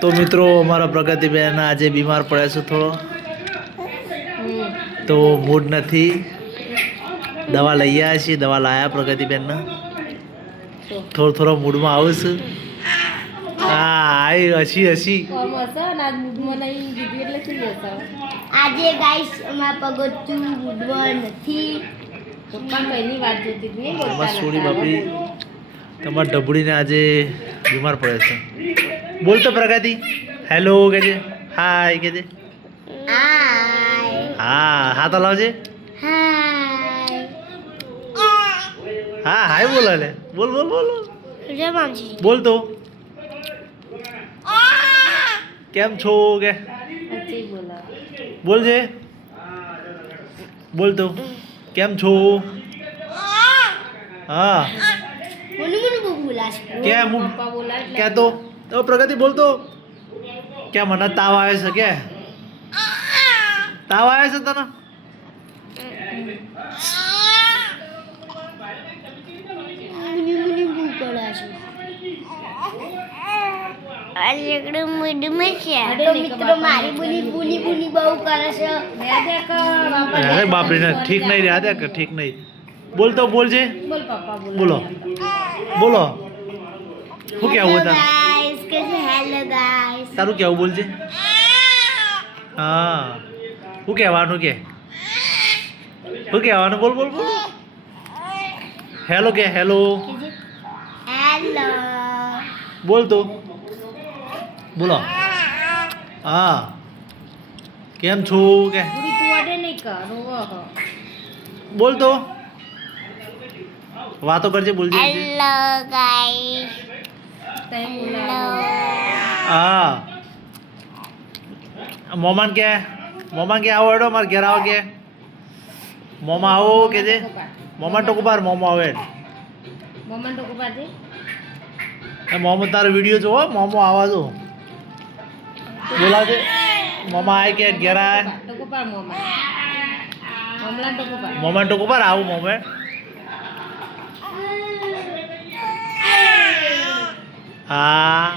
તો મિત્રો અમારા પ્રગતિબેન આજે બીમાર પડે છે થોડો, તો મૂડ નથી. દવા લઈ આવ્યા છીએ, દવા લાયા પ્રગતિબેનને. થોડો મૂડમાં આવું છું. હા આવી હસી હસી. આજે ગાઈસ અમારા પગથિયું મૂડમાં નથી. સોરી બાપરી, તમારા ડબડીને આજે બીમાર પડે છે. બોલ તો પ્રગતિ, હેલો કહેજે, હાય કહેજે. હા તો લાવજે. હા હાય બોલો લે, બોલ બોલ તો. કેમ છો કે બોલ જે, બોલ તો કેમ છો. હા કેમ કે તો પ્રગતિ બોલતો કે મને તાવ આવે છે, કે તાવ આવે છે તને. મિત્રો મારી બુની બહુ કરે છે. અરે બાપરે ઠીક નહીં રહ્યા દે કે ઠીક નહીં. બોલતો બોલજે, બોલો શું કેવું તારું. હેલો ગાઈસ, તારું કેવું બોલજે. હા શું કહેવાનું કે શું કહેવાનું, બોલ હેલો કે હેલો બોલ તો, બોલો. હા કેમ છો કે બોલ તો, વાતો કરજે, બોલજે. હેલો ગાઈસ, હા મોમાન કે આવો હેડો મારે ઘેર આવો કે મોમા આવો કે જે મોમાન ટોક બાર મોમો આવે. મોમો તારો વિડીયો જોવો, મોમો આવા જો બોલાવજે. મોમા આય કે ઘેર આય, મોમાન ટોક ઉપર આવું મોમે. હા